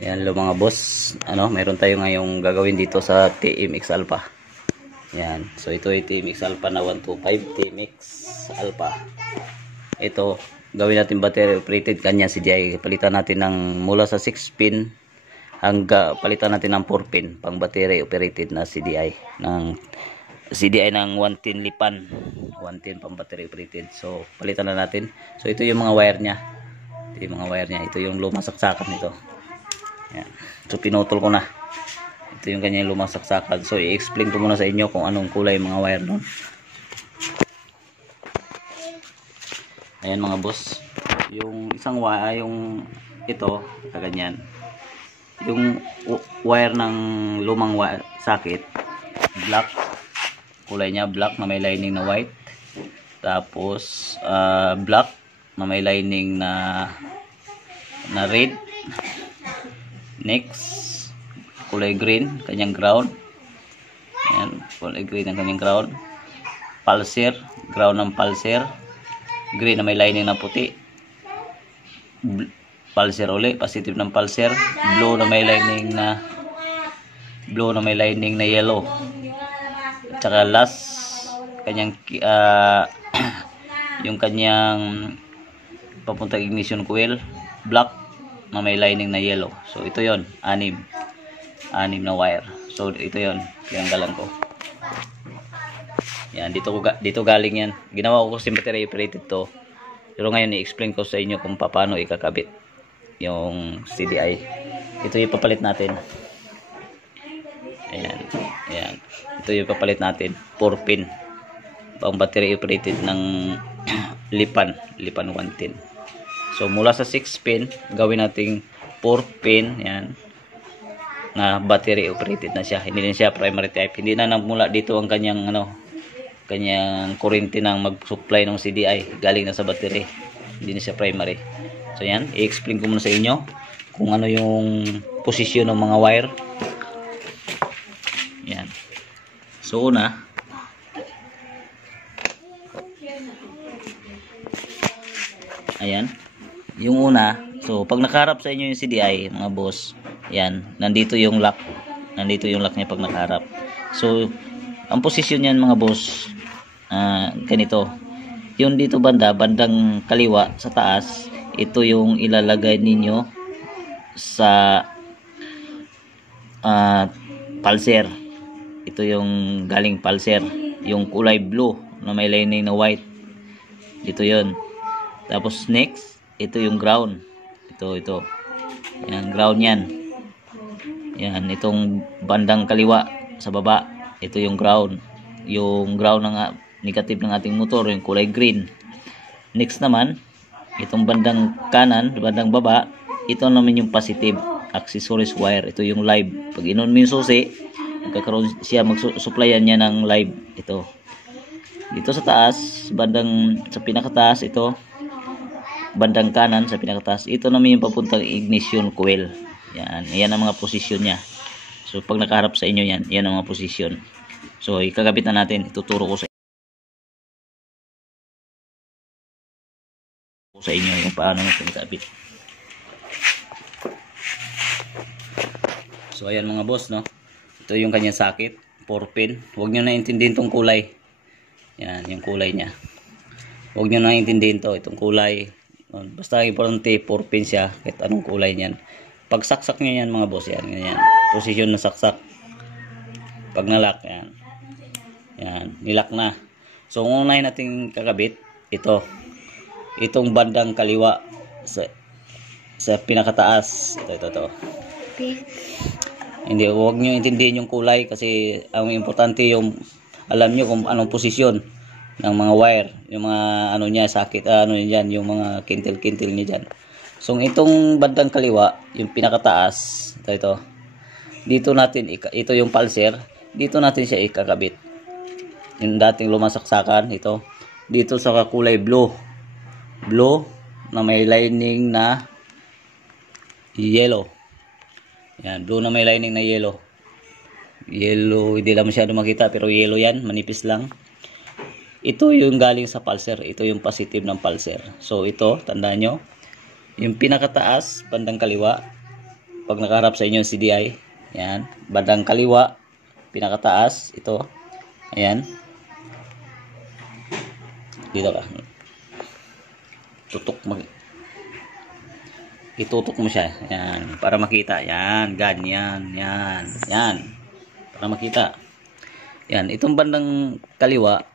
Yan lo mga boss, meron tayo ngayong gagawin dito sa TMX Alpha. Yan, so ito ay TMX Alpha na 125 TMX Alpha. Ito, gawin natin battery operated kanya CDI. Palitan natin ng mula sa 6 pin hanggang palitan natin ng 4 pin pang battery operated na CDI ng 110 lipan, 110 pang battery operated. So palitan na natin. So ito yung mga wire niya. Ito yung lumasaksakan nito. Yan. So pinutol ko na. Ito yung kanyang lumasaksakan. So i-explain ko muna sa inyo kung anong kulay mga wire nun. Ayan mga boss. Yung isang wire, yung ito, kaganyan. Yung wire ng lumang wire, sakit, black. Kulay niya black na may lining na white. Tapos black na may lining na red. Next, kulay green, kanyang ground. Ayan, kulay green ang kanyang ground. Pulsar, ground ng pulsar. Green na may lining na puti. Pulsar uli, positive ng pulsar. Blue na may lining na yellow. Tsaka last, kanyang yung kanyang papuntang ignition coil, black na may lining na yellow. So ito yon, anim na wire. So ito yon, tinanggalan ko. Yan, dito galing yan. Ginawa ko kasi battery operated to. Pero ngayon i-explain ko sa inyo kung paano ikakabit yung CDI. Ito yung papalit natin. Ayan. Ito yung papalit natin. 4 pin. Pang battery operated ng lipan 110. So mula sa 6 pin, gawin nating 4 pin, yan, na battery operated na siya. Hindi na siya primary type. Hindi na mula dito ang kanyang kuryente nang mag-supply ng CDI. Galing na sa battery. Hindi na siya primary. So yan, i-explain ko muna sa inyo kung ano yung posisyon ng mga wire. Yan. So una, ayan, yung una, so pag nakaharap sa inyo yung CDI mga boss, yan, nandito yung lock niya pag nakaharap. So ang posisyon niyan mga boss, ganito, yung dito bandang kaliwa sa taas, ito yung ilalagay ninyo sa pulsar. Ito yung galing pulsar, yung kulay blue na may lining na white, dito yon. Tapos next, ito yung ground, ito yan, ground yan, itong bandang kaliwa sa baba, ito yung ground ng negative ng ating motor, yung kulay green. Next naman, itong bandang kanan, bandang baba, ito naman yung positive accessories wire. Ito yung live. Pag inon mo yung susi, magkakaroon siya, mag-supplyan niya ng live. Ito dito sa taas, sa pinakataas, ito bandang kanan sa pinakataas, ito naman yung papuntang ignition coil. Yan ang mga posisyon niya. So pag nakaharap sa inyo yan ang mga posisyon. So ikakabit na natin, ituturo ko sa inyo yung paano natin ikabit. So ayan mga boss, no, ito yung kanyang sakit, 4 pin. Huwag nyo na intindihin tong kulay. Yan, yung kulay nya, huwag nyo na intindihin to, itong kulay. Basta importante 4 pin siya, kahit anong kulay niyan. Pag saksak nyo yan mga boss, yan, posisyon na saksak. Pag nalock, yan, nilock na. So unahin natin kakabit itong bandang kaliwa sa pinakataas. Ito. Hindi, huwag nyo intindihin yung kulay, kasi ang importante yung alam nyo kung anong posisyon ng mga wire, yung mga niya, sakit, yan, yung mga kintil niya dyan. So itong bandang kaliwa, yung pinakataas, ito, dito natin, ito yung pulsar, dito natin siya ikakabit. Yung dating lumasaksakan, dito sa kulay blue na may lining na yellow. Yan, blue na may lining na yellow, hindi lang masyado makita, pero yellow yan, manipis lang. Ito yung galing sa pulser. Ito yung positive ng pulser. So ito, tandaan nyo, yung pinakataas, bandang kaliwa, pag nakaharap sa inyo yung CDI, yan, bandang kaliwa, pinakataas, ito, ayan, dito ka, itutok mo siya, yan, para makita, yan, ganyan, yan, para makita, yan, itong bandang kaliwa,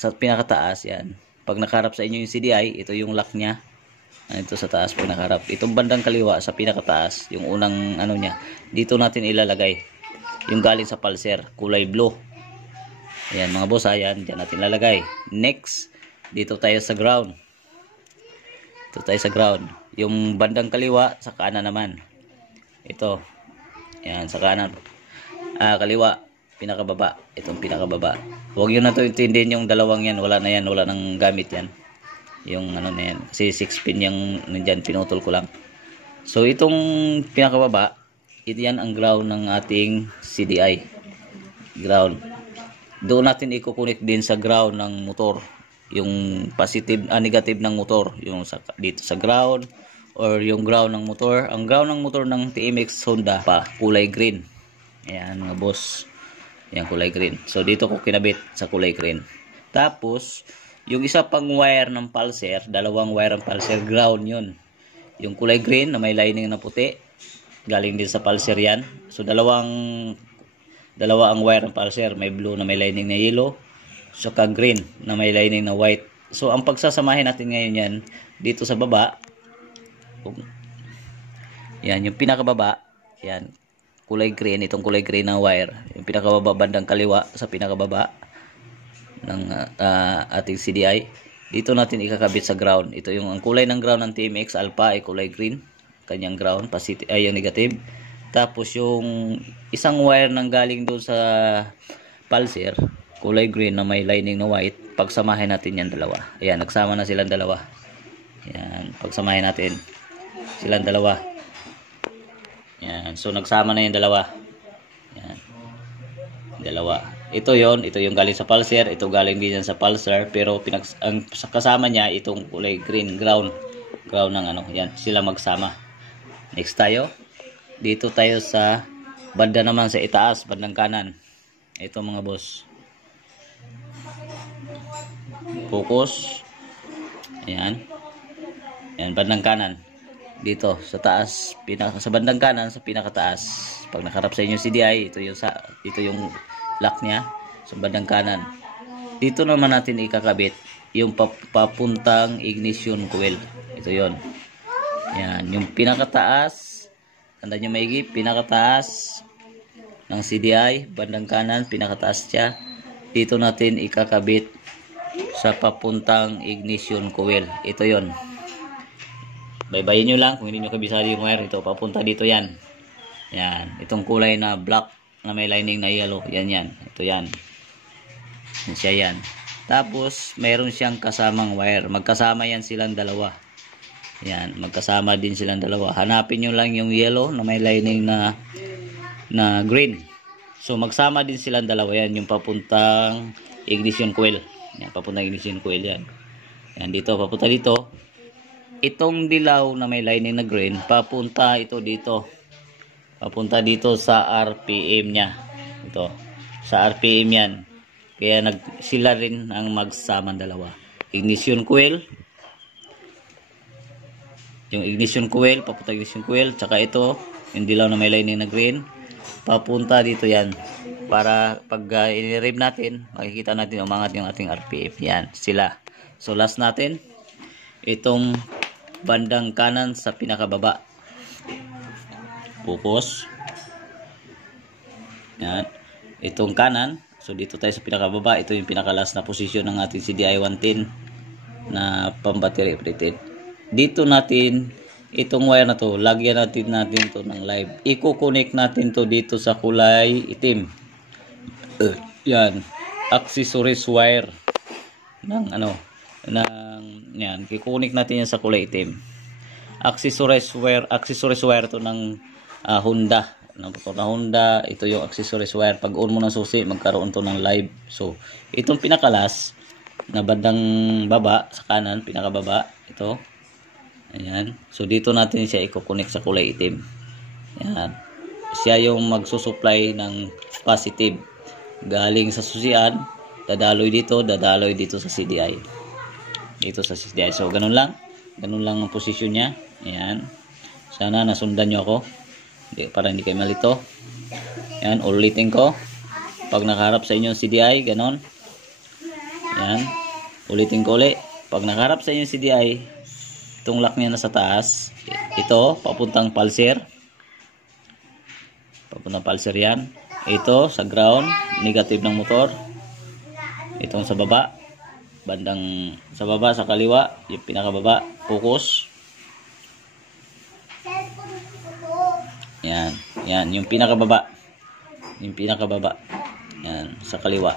sa pinakataas, yan. Pag nakaharap sa inyo yung CDI, ito yung lock niya. Ito sa taas pag nakaharap. Itong bandang kaliwa sa pinakataas, yung unang ano niya, dito natin ilalagay. Yung galing sa pulser, kulay blue. Ayan mga boss, ayan, dyan natin ilalagay. Next, dito tayo sa ground. Dito tayo sa ground. Yung bandang kaliwa, sa kanan naman. Ito. Ayan, sa kanan. Kaliwa. Pinakababa, itong pinakababa. Huwag yun na to intindihin yung dalawang yan, wala na yan, wala nang gamit yan. Yung ano na yan, kasi 6 pin yung nandyan, pinutol ko lang. So itong pinakababa, ito yan ang ground ng ating CDI. Ground. Doon natin i-connect din sa ground ng motor. Yung positive, negative ng motor. Yung dito sa ground, or yung ground ng motor. Ang ground ng motor ng TMX Honda pa, kulay green. Ayan mga boss. Yan, kulay green. So, dito ko kinabit sa kulay green. Tapos, yung isa pang wire ng pulser, dalawang wire ng pulser, ground yun. Yung kulay green na may lining na puti, galing din sa pulser yan. So, dalawa ang wire ng pulser. May blue na may lining na yellow, saka green na may lining na white. So, ang pagsasamahin natin ngayon yan, dito sa baba, yan, yung pinakababa, yan, kulay green, itong kulay green na wire, yung pinakababa bandang kaliwa sa pinakababa ng ating CDI, dito natin ikakabit sa ground. Ito yung ang kulay ng ground ng TMX Alpha ay kulay green, kanyang ground, positive ay yung negative. Tapos yung isang wire nang galing doon sa pulser, kulay green na may lining na white, pagsamahin natin yan dalawa. Ayan, nagsama na silang dalawa. Ayan, pagsamahin natin silang dalawa. Yan. So, nagsama na yung dalawa. Yan. Dalawa. Ito yon, ito yung galing sa pulser. Ito galing din sa pulser. Pero, ang kasama niya, itong kulay green ground. Ground ng ano. Yan. Sila magsama. Next tayo. Dito tayo sa banda naman sa itaas. Bandang kanan. Ito mga boss. Focus. Ayan. Yan. Bandang kanan. Dito sa taas, sa bandang kanan sa pinakataas. Pag nakarap sa inyo CDI, ito yung lock niya sa bandang kanan. Dito naman natin ikakabit yung papuntang ignition coil. Ito 'yon. Yan, yung pinakataas. Tandaan niyo maigi, pinakataas ng CDI, bandang kanan, pinakataas siya. Dito natin ikakabit sa papuntang ignition coil. Ito 'yon. Baybayin nyo lang kung hindi nyo kabisado yung wire. Ito, papunta dito yan. Yan. Itong kulay na black na may lining na yellow. Yan yan. Ito yan. Yan siya yan. Tapos, mayroon siyang kasamang wire. Magkasama yan silang dalawa. Yan. Magkasama din silang dalawa. Hanapin nyo lang yung yellow na may lining na green. So, magsama din silang dalawa yan. Yung papuntang ignition coil. Yan. Papuntang ignition coil yan. Yan. Dito. Papunta dito. Itong dilaw na may lining na green, papunta ito dito. Papunta dito sa RPM niya. Ito. Sa RPM yan. Kaya sila rin ang magsama dalawa. Ignition coil. Yung ignition coil, papunta ignition coil. Tsaka ito, yung dilaw na may lining na green. Papunta dito yan. Para pag i-rev natin, makikita natin umangat yung ating RPM. Yan, sila. So last natin, itong bandang kanan sa pinakababa. Focus. Yan. Itong kanan. So dito tayo sa pinakababa. Ito yung pinakalas na posisyon ng ating CDI 110 na pang-battery operated. Dito natin, itong wire na to, lagyan natin to ng live. Iko-connect natin to dito sa kulay itim. Yan. Accessories wire ng ano, yan, i-connect natin yan sa kulay itim. Accessories wire to ng Honda, ng motor na Honda. Ito yung accessories wire. Pag on mo ng susi, magkaroon to ng live. So, itong pinakalas, na bandang baba sa kanan, pinakababa ito. Ayan. So dito natin siya i-connect sa kulay itim. Ayan. Siya yung magsusupply ng positive galing sa susian, dadaloy dito sa CDI. Dito sa CDI. So ganun lang ang posisyon niya. Ayan. Sana nasundan nyo ako para hindi kayo malito. Ayan, ulitin ko. Pag nakaharap sa inyo CDI, ganon. Ayan. Ulitin ko ulit. Pag nakaharap sa inyo CDI, itong lock niya na sa taas. Ito, papuntang pulser. Papuntang pulser yan. Ito, sa ground, negative ng motor. Itong sa baba. Bandang sa baba, sa kaliwa. Yung pinakababa, focus. Yan. Yan, yung pinakababa. Yung pinakababa. Yan, sa kaliwa.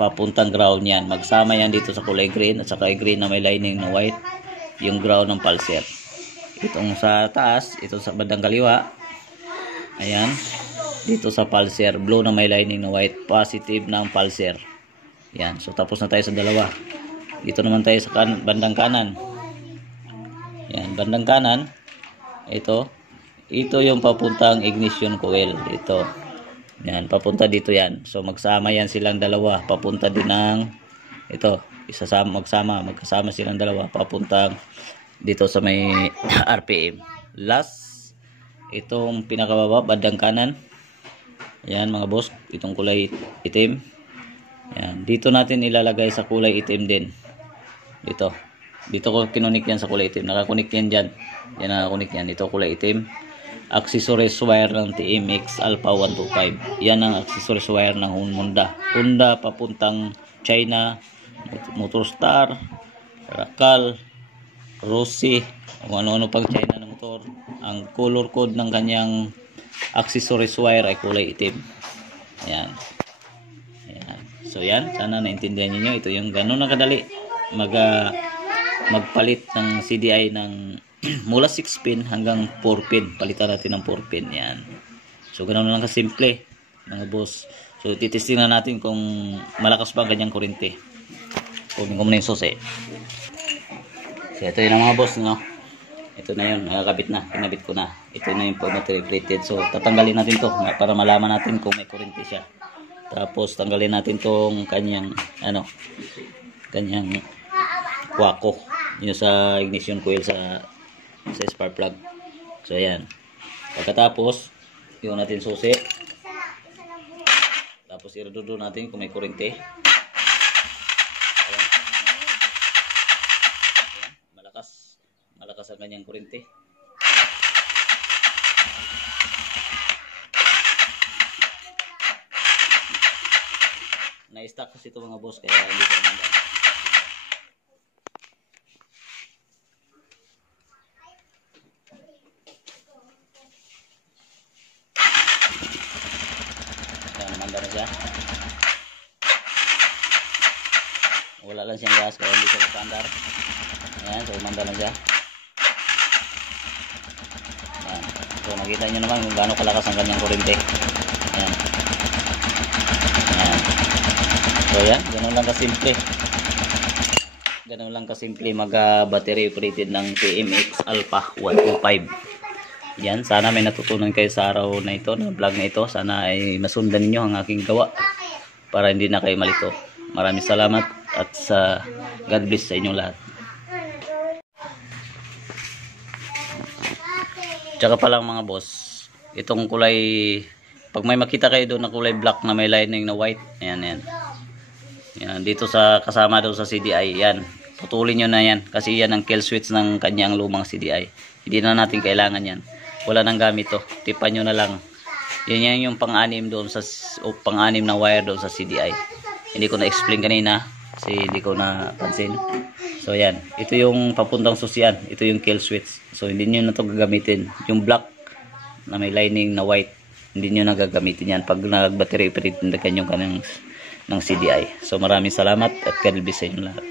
Papuntang ground yan. Magsama yan dito sa kulay green at saka green na may lining na white. Yung ground ng pulser. Itong sa taas, ito sa bandang kaliwa. Ayan. Dito sa pulser, blue na may lining na white. Positive ng pulser. Yan. So tapos na tayo sa dalawa. Dito naman tayo sa bandang kanan. Yan, bandang kanan. Ito yung papuntang ignition coil. Ito. Yan, papunta dito yan. So magsama yan silang dalawa. Papunta din ng magkasama silang dalawa papuntang dito sa may RPM. Last, itong pinakababa, bandang kanan. Yan mga boss, itong kulay itim. Yan, dito natin ilalagay sa kulay itim din. Dito ko kinunik yan sa kulay itim. Nakakunik yan dyan. Yan nakakunik yan. Ito kulay itim. Accessories wire ng TMX Alpha 125. Yan ang accessories wire ng Honda papuntang China, Motorstar, Rakal, Rossi, kung ano-ano pang China na motor. Ang color code ng kanyang accessories wire ay kulay itim. Ayan. Ayan. So yan, sana naintindihan niyo. Ito yung ganun na kadali magpalit ng CDI ng mula 6 pin hanggang 4 pin. Palitan natin ng 4 pin. Yan. So ganun lang kasimple mga boss. So titesting na natin kung malakas ba ang kanyang kurente. Kunin ko muna yung susi. So ito yun ang mga boss, no? Ito na yun, nakakabit na, kinabit ko na. Ito na yung battery plated. So tatanggalin natin to para malaman natin kung may kurente siya. Tapos tanggalin natin tong kanyang kanyang kwako yun sa ignition coil sa spark plug. So ayan. Pagkatapos yun natin susi. Tapos iredudo natin kung may kurente. Ayan. Malakas ang kanyang kurente. Na-stack kasi ito mga boss kaya hindi ko naman. Manda na siya. Wala lang siyang gas kaya hindi siya magpandar. Ayan, so manda na siya. Ayan. So nakita nyo naman kung gaano kalakas ang kanyang kurente. Ayan. Ayan. So yan, ganun lang kasimple. Ganun lang kasimple mag-battery operated ng TMX Alpha 125. Yan, sana may natutunan kayo sa araw na ito, na vlog na ito. Sana ay masundan niyo ang aking gawa para hindi na kayo malito. Maraming salamat at sa God bless sa inyong lahat. Tsaka pa lang mga boss, itong kulay, pag may makita kayo doon na kulay black na may lining na white, ayan yan. Yan, dito sa kasama doon sa CDI, yan. Putulin nyo na yan kasi yan ang kill switch ng kanyang lumang CDI. Hindi na natin kailangan yan. Wala nang gamit to. Tipan nyo na lang. Yan yung pang-anim doon sa pang-anim na wire doon sa CDI. Hindi ko na-explain kanina kasi hindi ko napansin. So yan, ito yung papuntang susian. Ito yung kill switch. So hindi nyo na to gagamitin. Yung black na may lining na white, hindi nyo na gagamitin yan pag nag-battery operate na kanyang ng CDI. So maraming salamat at God bless sa inyo lahat.